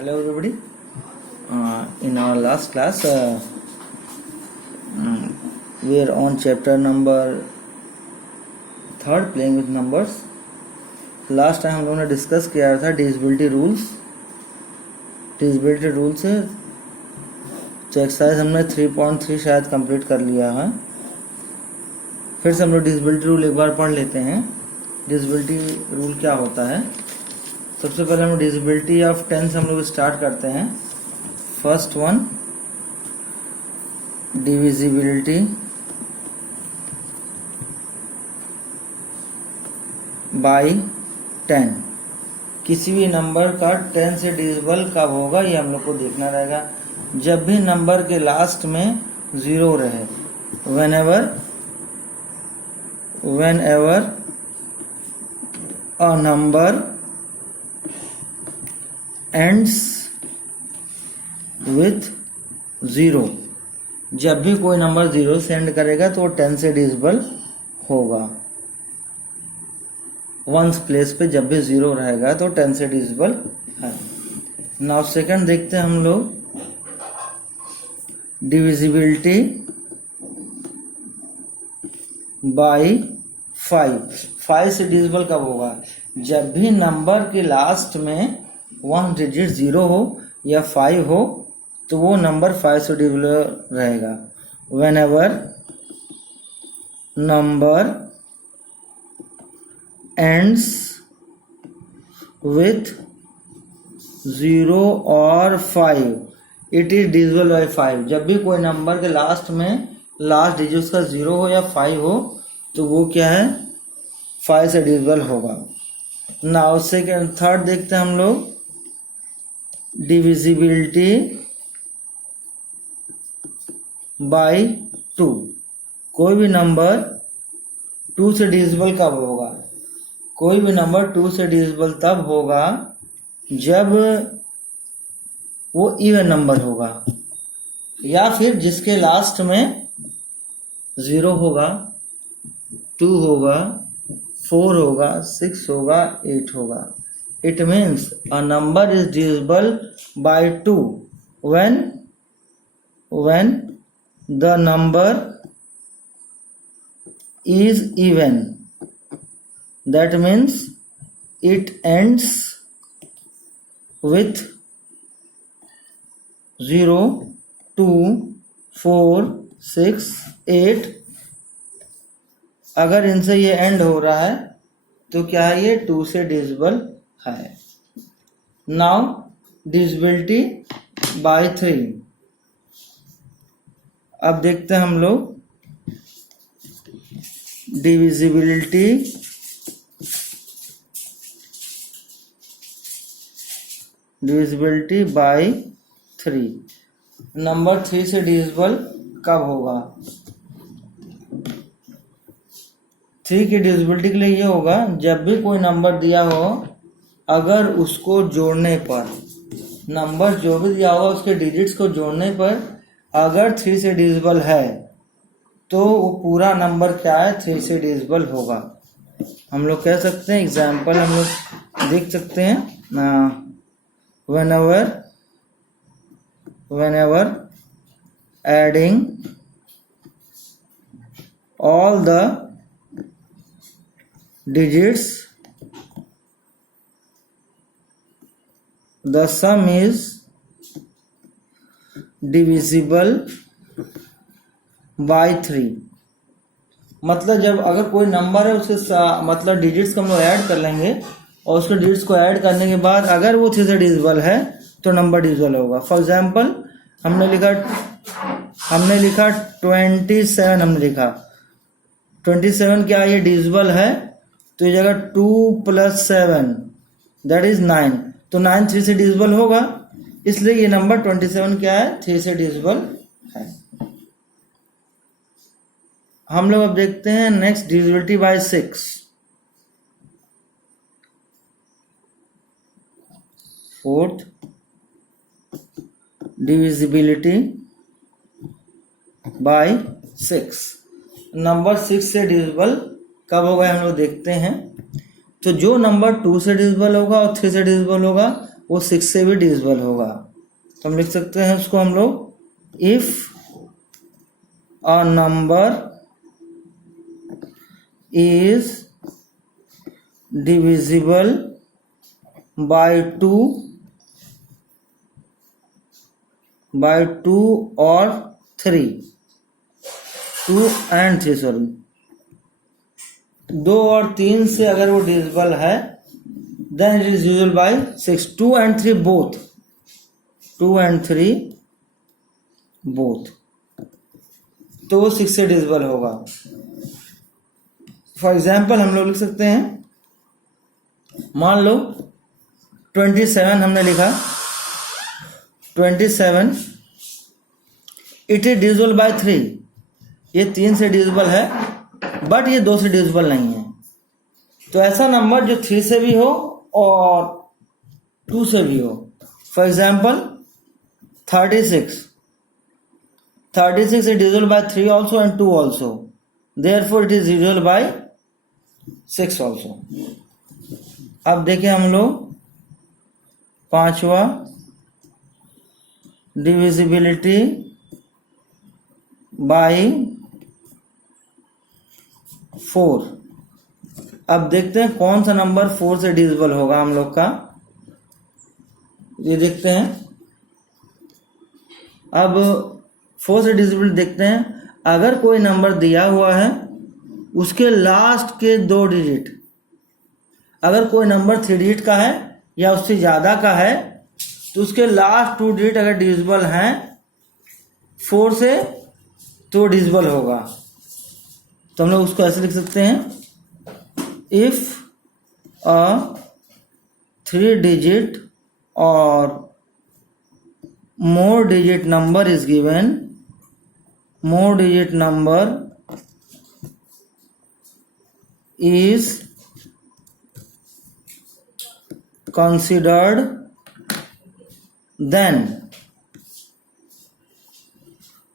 Hello everybody. In our last class, we are on chapter number 3, playing with numbers. Last time हम लोगों ने discuss किया था divisibility rules से। तो एक्सरसाइज हमने 3.3 शायद कंप्लीट कर लिया है। फिर से हम लोग डिविजिबिलिटी रूल एक बार पढ़ लेते हैं। डिविजिबिलिटी रूल क्या होता है? सबसे पहले हम डिविजिबिलिटी ऑफ 10 से हम लोग स्टार्ट करते हैं। First one, divisibility bye 10। किसी भी नंबर का 10 से डिविजिबल कब होगा ये हम लोग को देखना रहेगा। जब भी नंबर के लास्ट में 0 रहे, whenever a number ends with 0, जब भी कोई नंबर 0 से एंड करेगा तो वो 10 से डिविजिबल होगा। वंस प्लेस पे जब भी 0 रहेगा तो 10 से डिविजिबल है। नाउ सेकंड देखते हैं हम लोग डिविजिबिलिटी बाय 5 से डिविजिबल कब होगा? जब भी नंबर के लास्ट में 1 डिजिट 0 हो या 5 हो तो वो नंबर 5 से डिविजिबल रहेगा। whenever number ends with 0 or 5 it is divisible by 5। जब भी कोई नंबर के लास्ट में लास्ट डिजिट का 0 हो या 5 हो तो वो क्या है? 5 से डिविजिबल होगा। नाउ सेकेंड थर्ड देखते हैं हम लोग डिविजिबिलिटी बाय 2। कोई भी नंबर 2 से डिविजिबल कब होगा? कोई भी नंबर 2 से डिविजिबल तब होगा जब वो इवन नंबर होगा या फिर जिसके लास्ट में 0 होगा, 2 होगा, 4 होगा, 6 होगा, 8 होगा। It means a number is divisible by 2 when the number is even. That means it ends with 0, 2, 4, 6, 8। अगर इनसे ये एंड हो रहा है तो क्या है? ये 2 से डिविजिबल है। Now divisibility bye 3। अब देखते हैं हम लोग डिविजिबिलिटी बाय 3। नंबर 3 से डिविजिबल कब होगा? 3 की डिविजिबिलिटी के लिए ये होगा जब भी कोई नंबर दिया हो, अगर उसको जोड़ने पर, नंबर जो भी दिया होगा उसके डिजिट्स को जोड़ने पर अगर 3 से डिविजिबल है तो वो पूरा नंबर क्या है? 3 से डिविजिबल होगा। हम लोग कह सकते हैं, एग्जाम्पल हम लोग देख सकते हैं। whenever adding all the digits, the sum is divisible by 3। मतलब जब अगर कोई नंबर है उसके मतलब डिजिट्स को हम लोग ऐड कर लेंगे और उसके डिजिट्स को ऐड करने के बाद अगर वो 3 से डिविजिबल है तो नंबर डिविजिबल होगा। फॉर एग्जांपल हमने लिखा 27। हमने लिखा 27 क्या ये डिविजिबल है? तो ये जगह 2 + 7 दैट इज 9। तो 9 3 से डिविजिबल होगा, इसलिए ये नंबर 27 क्या है? 3 से डिविजिबल है। हम लोग अब देखते हैं next divisibility bye 6। Fourth, divisibility bye 6। Number 6 से डिविजिबल कब होगा हम लोग देखते हैं। तो जो नंबर 2 से डिविजिबल होगा और 3 से डिविजिबल होगा वो 6 से भी डिविजिबल होगा। तो हम लिख सकते हैं उसको हम लोग, if a number is divisible bye 2 और 3, 2 and 3 सॉरी, 2 और 3 से अगर वो डिविजिबल है then it is divisible by 6, 2 and 3 both, 2 and 3 both, तो वो 6 से डिविजिबल होगा। फॉर एग्जाम्पल हम लोग लिख सकते हैं, मान लो 27 हमने लिखा, 27 इट इज डिविजिबल बाय 3, ये 3 से डिविजिबल है बट ये 2 से डिविजिबल नहीं है। तो ऐसा नंबर जो 3 से भी हो और 2 से भी हो। For example 36 is divisible by 3 also and 2 also, therefore it is divisible by 6 also। अब देखें हम लोग पांचवा, डिविजिबिलिटी बाय 4। अब देखते हैं कौन सा नंबर 4 से डिविजिबल होगा हम लोग का, ये देखते हैं। अब 4 से डिविजिबल देखते हैं, अगर कोई नंबर दिया हुआ है उसके लास्ट के 2 डिजिट, अगर कोई नंबर 3 डिजिट का है या उससे ज़्यादा का है तो उसके लास्ट 2 डिजिट अगर डिविजिबल हैं 4 से तो डिविजिबल होगा। तो हम लोग उसको ऐसे लिख सकते हैं, इफ अ 3 डिजिट और more digit number is given, more digit number is considered, then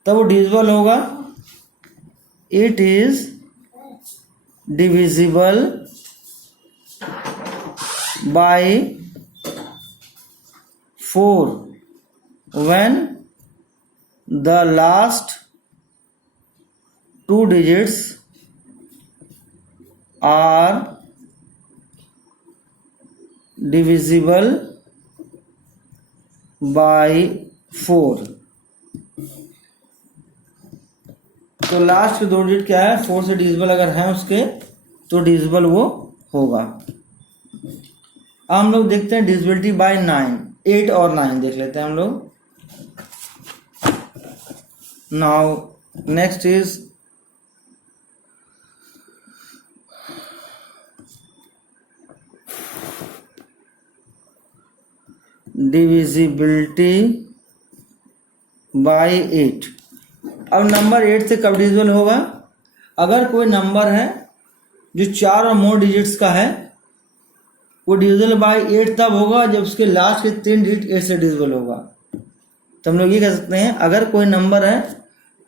तब वो डिविजिबल होगा, it is divisible by 4 when the last 2 digits are divisible by 4। तो लास्ट के 2 डिजिट क्या है, 4 से डिविजिबल अगर है उसके तो डिविजिबल वो होगा। अब हम लोग देखते हैं डिविजिबिलिटी बाय 9, 8 और 9 देख लेते हैं हम लोग। Now next is divisibility by 8। अब नंबर 8 से कब डिविजिबल होगा, अगर कोई नंबर है जो 4 और मोर डिजिट्स का है, वो डिविजिबल बाय 8 तब होगा जब उसके लास्ट के 3 डिजिट 8 से डिविजिबल होगा। तो हम लोग ये कह सकते हैं, अगर कोई नंबर है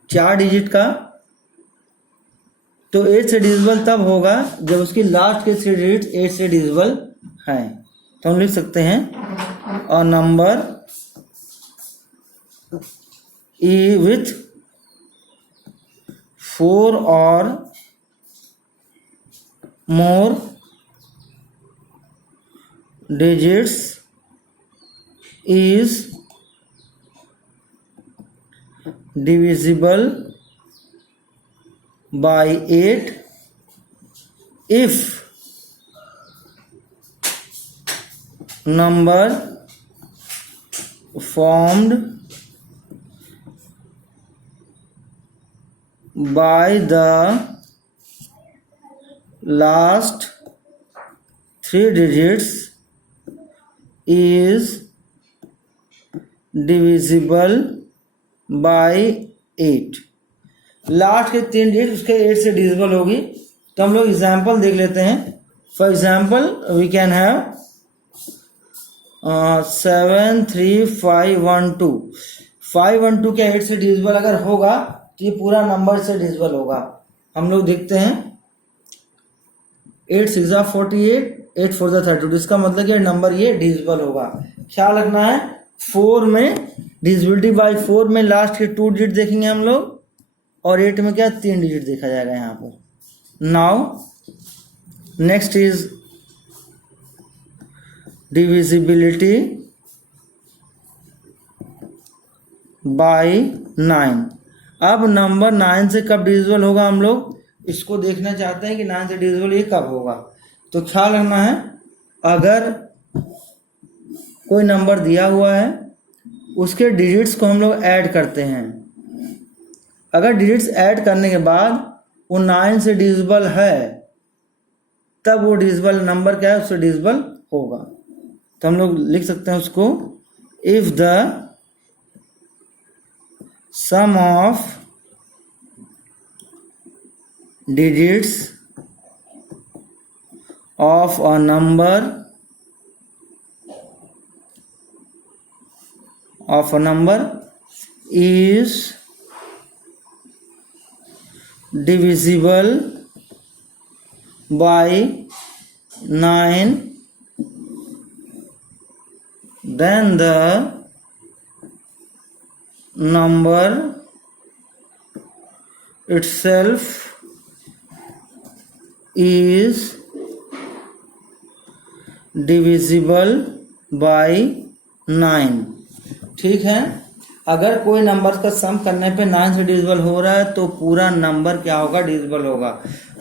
4 डिजिट का तो 8 से डिविजिबल तब होगा जब उसकी लास्ट के 3 डिजिट 8 से डिविजिबल हैं। तो हम लिख सकते हैं, अ नंबर विथ 4 और मोर digits is divisible by 8 if number formed by the last 3 digits is divisible by 8। Last के 3 डिजिट उसके 8 से डिविजिबल होगी। तो हम लोग एग्जाम्पल देख लेते हैं। For example we can have 7 3 5 1 2। 5 1 2 के 8 से डिविजिबल अगर होगा तो ये पूरा नंबर से डिविजिबल होगा। हम लोग देखते हैं, 8 6 48, 8 4 32, इसका मतलब कि नंबर ये डिविजिबल होगा। ख्याल रखना है 4 में डिविजिबिलिटी बाय 4 में लास्ट के 2 डिजिट देखेंगे हम लोग, और 8 में क्या 3 डिजिट देखा जाएगा यहाँ पर। Now next is divisibility bye 9। अब नंबर 9 से कब डिविजिबल होगा, हम लोग इसको देखना चाहते हैं कि 9 से डिविजिबल ये कब होगा। तो ख्याल रखना है, अगर कोई नंबर दिया हुआ है उसके डिजिट्स को हम लोग ऐड करते हैं, अगर डिजिट्स ऐड करने के बाद वो 9 से डिविजिबल है तब वो डिविजिबल नंबर क्या है, उससे डिविजिबल होगा। तो हम लोग लिख सकते हैं उसको, if the sum of digits of a number is divisible by 9, then the number itself is divisible by 9। ठीक है, अगर कोई नंबर का सम करने पे 9 से डिविजिबल हो रहा है तो पूरा नंबर क्या होगा, डिविजिबल होगा।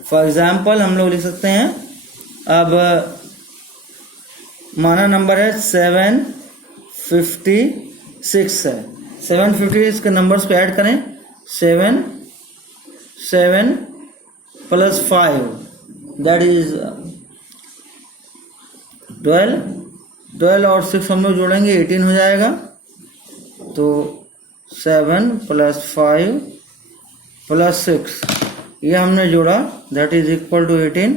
फॉर एग्जाम्पल हम लोग लिख सकते हैं, अब माना नंबर है 756 है, 756 के नंबर्स को ऐड करें, 7 + 5 दैट इज 12 और 6 हम लोग जोड़ेंगे 18 हो जाएगा। तो 7 + 5 + 6 ये हमने जोड़ा, that is equal to 18।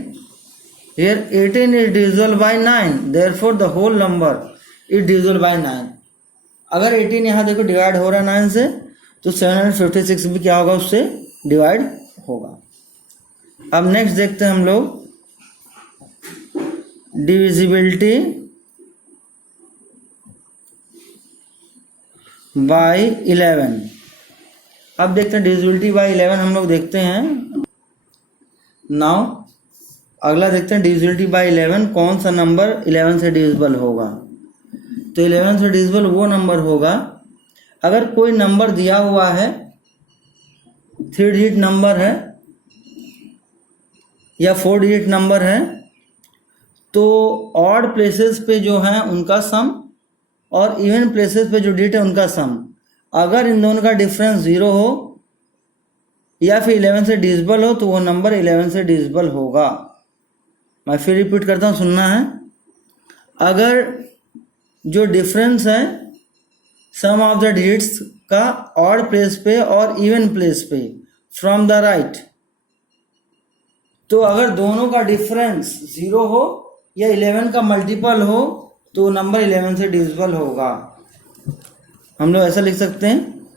Here 18 is divisible by 9, therefore the whole number is divisible by 9। अगर 18 यहाँ देखो डिवाइड हो रहा है 9 से, तो 756 भी क्या होगा, उससे डिवाइड होगा। अब नेक्स्ट देखते हैं हम लोग डिविजिबिलिटी बाय 11। अब देखते हैं डिविजिबिलिटी बाय 11 हम लोग देखते हैं। नाउ अगला देखते हैं डिविजिबिलिटी बाय 11, कौन सा नंबर 11 से डिविजिबल होगा। तो 11 से डिविजिबल वो नंबर होगा, अगर कोई नंबर दिया हुआ है 3 डिजिट नंबर है या 4 डिजिट नंबर है, तो ऑड प्लेसेस पे जो है उनका सम और इवन प्लेसेस पे जो डिजिट है उनका सम, अगर इन दोनों का डिफरेंस 0 हो या फिर 11 से डिविजिबल हो तो वो नंबर 11 से डिविजिबल होगा। मैं फिर रिपीट करता हूँ, सुनना है। अगर जो डिफरेंस है सम ऑफ द डिजिट्स का ऑड प्लेस पे और इवन प्लेस पे फ्रॉम द राइट, तो अगर दोनों का डिफरेंस 0 हो या 11 का मल्टीपल हो तो नंबर 11 से डिविजिबल होगा। हम लोग ऐसा लिख सकते हैं,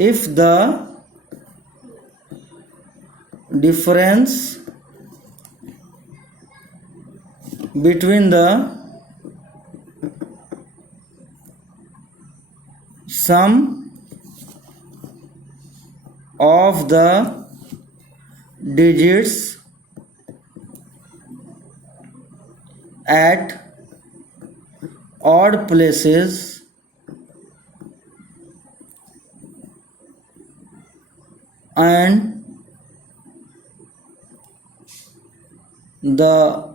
if the difference between the sum of the digits at odd places and the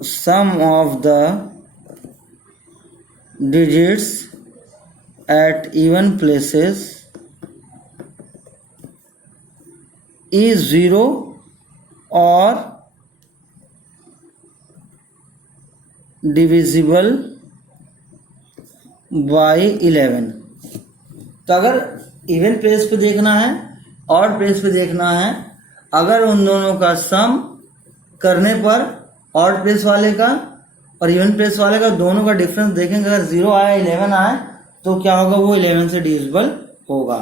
sum of the digits at even places is 0 or divisible by 11। तो अगर इवन प्लेस पे देखना है, ऑड प्लेस पे देखना है, अगर उन दोनों का सम करने पर ऑड प्लेस वाले का और इवन प्लेस वाले का दोनों का डिफरेंस देखेंगे, अगर 0 आया 11 आया तो क्या होगा, वो 11 से डिविजिबल होगा।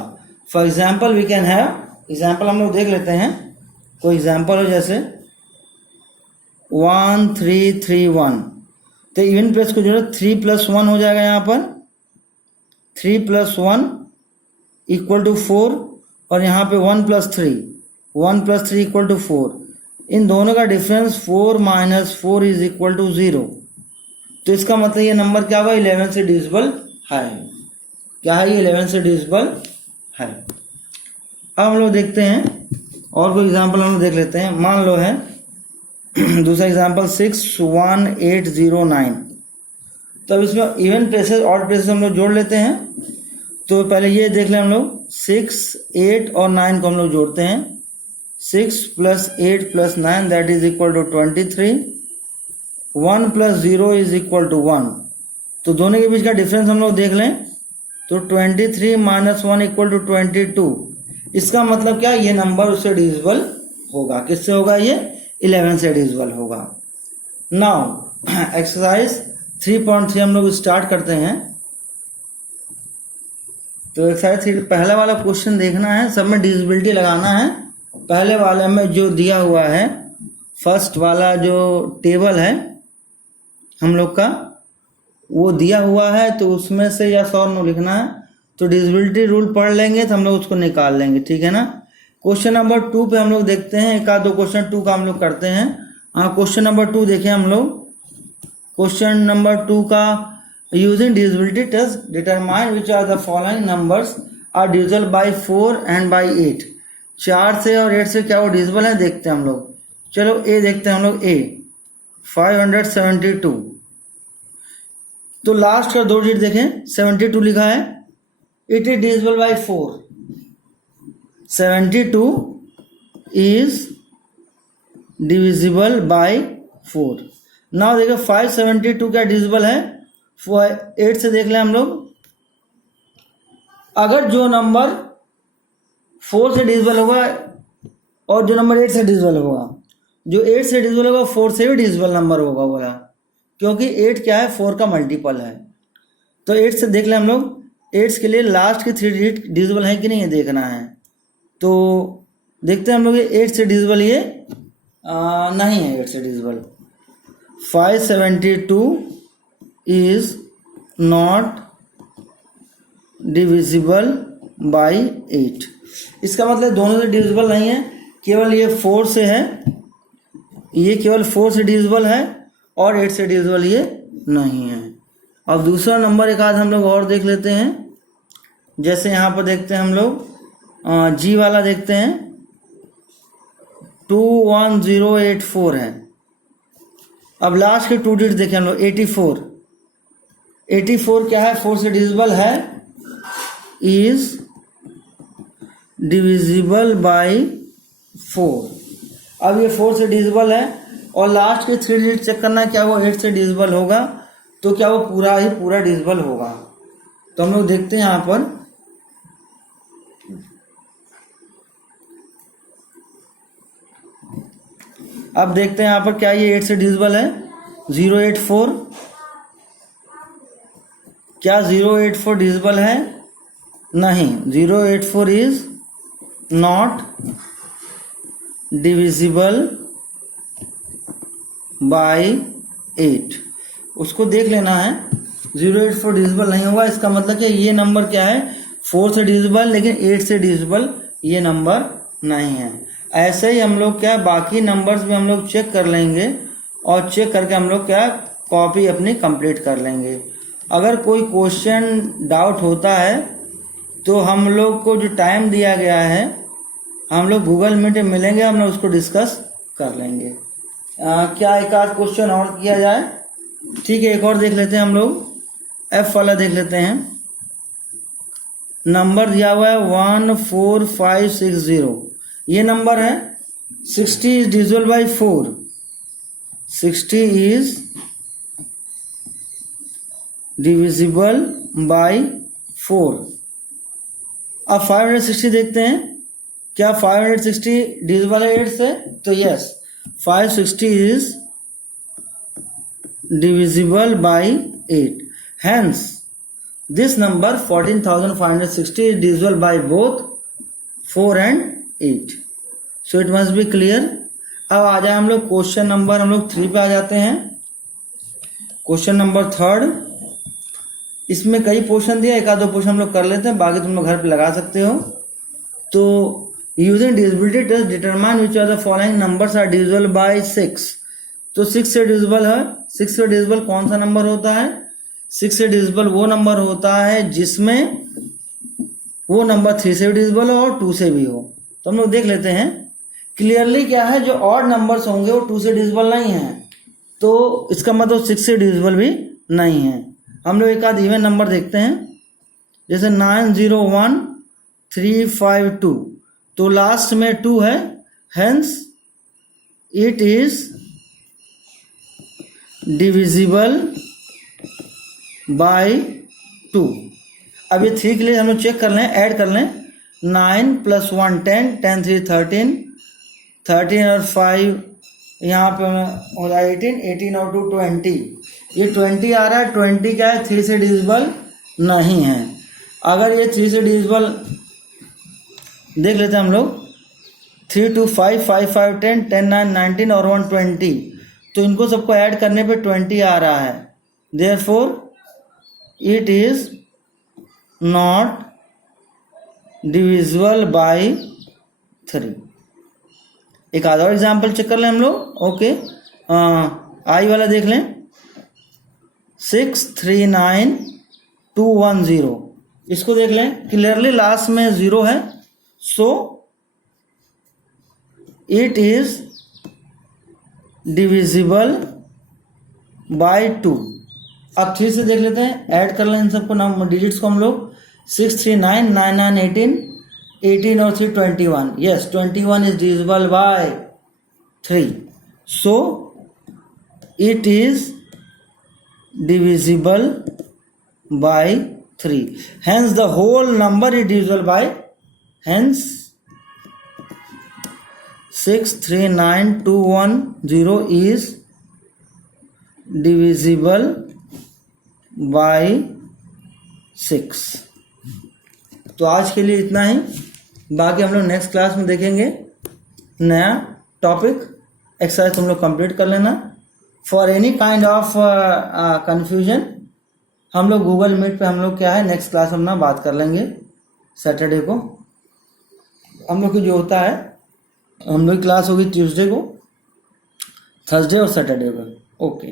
For example we can have, example हम लोग देख लेते हैं। कोई एग्जाम्पल हो जैसे 1331, तो इवन प्लेस को जोड़ो 3 + 1 हो जाएगा यहाँ पर, 3 + 1 = 4 और यहाँ पे 1 + 3, 1 + 3 = 4। इन दोनों का डिफरेंस 4 - 4 = 0। तो इसका मतलब ये नंबर क्या हुआ, 11 से डिविजिबल है। क्या है ये, 11 से डिविजिबल है। अब हम लोग देखते हैं और कोई एग्जांपल हम लोग देख लेते हैं। मान लो है दूसरा एग्जांपल 61809। तो अब इसमें इवन प्लेसेस ऑड प्लेसेस हम लोग जोड़ लेते हैं। तो पहले ये देख लें हम लोग, 6, 8 और 9 को हम लोग जोड़ते हैं। 6 + 8 + 9 that is equal to 23। 1 + 0 is equal to 1। तो दोनों के बीच का डिफरेंस हम लोग देख लें तो 23 - 1 = 22। इसका मतलब क्या, ये नंबर उससे डिविजिबल होगा। किससे होगा ये, 11 से डिविजिबल होगा। नाउ एक्सरसाइज 3.3 हम लोग स्टार्ट करते हैं। तो एक्सरसाइज 3 पहला वाला क्वेश्चन देखना है, सब में डिविजिबिलिटी लगाना है। पहले वाले में जो दिया हुआ है, फर्स्ट वाला जो टेबल है हम लोग का, वो दिया हुआ है, तो उसमें से यस और नो लिखना है। तो डिविजिबिलिटी रूल पढ़ लेंगे तो हम लोग उसको निकाल लेंगे, ठीक है ना। क्वेश्चन नंबर 2 पे हम लोग देखते हैं, एक आध दो क्वेश्चन 2 का हम लोग करते हैं। हाँ, क्वेश्चन नंबर 2 देखें हम लोग। क्वेश्चन नंबर 2 का, using divisibility test determine which are the following numbers are divisible by 4 and by 8। 4 से और 8 से क्या वो डिविजिबल है, देखते हैं हम लोग। चलो ए देखते हैं हम लोग। ए 572। तो लास्ट का 2 डिजिट देखें, 72 लिखा है। It is divisible by 4। 72 is divisible by 4। Now देखो 572 क्या डिविजिबल है, 8 से देख लें हम लोग। अगर जो नंबर 4 से डिविजिबल होगा और जो नंबर 8 से डिविजिबल होगा, जो 8 से डिविजिबल होगा 4 से भी डिविजिबल नंबर होगा बोला, क्योंकि 8 क्या है, 4 का मल्टीपल है। तो 8 से देख लें हम लोग। 8 के लिए लास्ट के 3 डिजिट डिविजिबल है कि नहीं ये देखना है। तो देखते हैं हम लोग, 8 से डिविजिबल ये नहीं है। 8 से divisible 572 is not divisible by 8। इसका मतलब दोनों से डिविजिबल नहीं है, केवल ये 4 से है। ये केवल 4 से डिविजिबल है और 8 से डिविजिबल ये नहीं है। अब दूसरा नंबर एक आध हम लोग और देख लेते हैं। जैसे यहाँ पर देखते हैं हम लोग, जी वाला देखते हैं, 21084 है। अब लास्ट के 2 डिजिट देखें हम लोग, 84। 84 क्या है, 4 से डिविजिबल है, इज डिविजिबल बाय 4। अब ये 4 से डिविजिबल है और लास्ट के 3 डिजिट चेक करना है, क्या वो 8 से डिविजिबल होगा, तो क्या वो पूरा ही पूरा डिविजिबल होगा। तो हम लोग देखते हैं यहाँ पर, अब देखते हैं यहाँ पर क्या ये 8 से डिविजिबल है। 084, क्या 084 डिविजिबल है, नहीं। 084 इज नॉट डिविजिबल बाय 8। उसको देख लेना है। 084 डिविजिबल नहीं होगा, इसका मतलब कि ये नंबर क्या है, 4 से डिविजिबल लेकिन 8 से डिविजिबल ये नंबर नहीं है। ऐसे ही हम लोग क्या बाकी नंबर्स भी हम लोग चेक कर लेंगे और चेक करके हम लोग क्या कॉपी अपनी कंप्लीट कर लेंगे। अगर कोई क्वेश्चन डाउट होता है तो हम लोग को जो टाइम दिया गया है, हम लोग गूगल मीट में मिलेंगे, हम लोग उसको डिस्कस कर लेंगे। क्या एक आध क्वेश्चन और किया जाए, ठीक है। एक और देख लेते हैं हम लोग, एफ वाला देख लेते हैं। नंबर दिया हुआ है 14560, ये नंबर है। 60 is divisible by 4। 60 is divisible by 4। अब 560 देखते हैं, क्या 560 डिविजिबल है 8 से, तो yes 560 is divisible by 8. Hence, this number 14,560 is divisible by both 4 and 8. So it must be clear. अब आ जाए हम लोग क्वेश्चन नंबर हम लोग 3 पे आ जाते हैं। क्वेश्चन नंबर 3, इसमें कई पोर्शन दिया, एक आधो पोर्शन हम लोग कर लेते हैं, बाकी तुम लोग घर पे लगा सकते हो। तो using divisibility test determine which are the following numbers are divisible by 6। तो 6 से डिविजिबल है। 6 से डिविजिबल कौन सा नंबर होता है? 6 से डिविजिबल वो नंबर होता है जिसमें वो नंबर 3 से भी डिविजिबल हो और 2 से भी हो। तो हम लोग देख लेते हैं क्लियरली क्या है, जो ऑड नंबर्स होंगे वो 2 से डिविजिबल नहीं है, तो इसका मतलब 6 से डिविजिबल भी नहीं है। हम लोग एक आध इवन नंबर देखते हैं, जैसे 901352, तो लास्ट में 2 है, hence it is divisible bye 2। अब ये 3 के लिए हम लोग चेक कर लें, ऐड कर लें। 9 + 1 10, 10 3 13, 13 और 5 यहाँ पे हो जाए 18, 18 और 2 20। ये 20 आ रहा है, 20 क्या है? 3 से डिविजिबल नहीं है। अगर ये 3 से डिविजिबल देख लेते हैं हम लोग, 3 2 5 5 5 10, 10 9 19 और 1 20, तो इनको सबको ऐड करने पे 20 आ रहा है। Therefore it is not divisible by 3। एक आधा और एग्जाम्पल चेक कर लें हम लोग। ओके, आई वाला देख लें, 639210, इसको देख लें, क्लियरली लास्ट में 0 है, so it is divisible bye 2। अब 3 से देख लेते हैं, ऐड कर लें इन सबको नाम डिजिट्स को हम लोग, 6 3 9 9 9 18, 18 और 3 21। Yes, 21 is divisible bye 3, so it is divisible bye 3, hence the whole number is divisible by, hence 639210 is divisible by 6। तो आज के लिए इतना ही, बाकी हम लोग नेक्स्ट क्लास में देखेंगे नया टॉपिक। एक्सरसाइज तुम लोग कंप्लीट कर लेना। For any kind of confusion हम लोग गूगल मीट पे हम लोग क्या है नेक्स्ट क्लास हम ना बात कर लेंगे। सैटरडे को हम लोग की जो होता है, हम लोग की क्लास होगी ट्यूसडे को, थर्सडे और सैटरडे को। ओके।